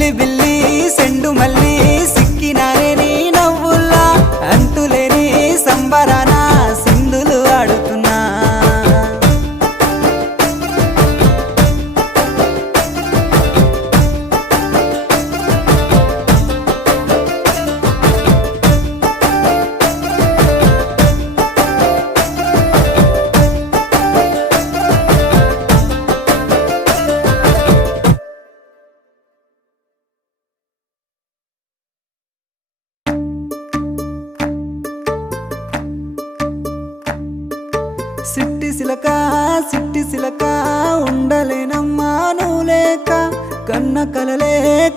అల్లి బిల్లి సెండు మల్లి సిక్కినానే నీ నవ్వుల్లా అంతులేని సంబరాన సింధులు ఆడుతున్నా సిట్టి సిలక ఉండలేనమ్మా నువ్వు లేక కన్న కలలే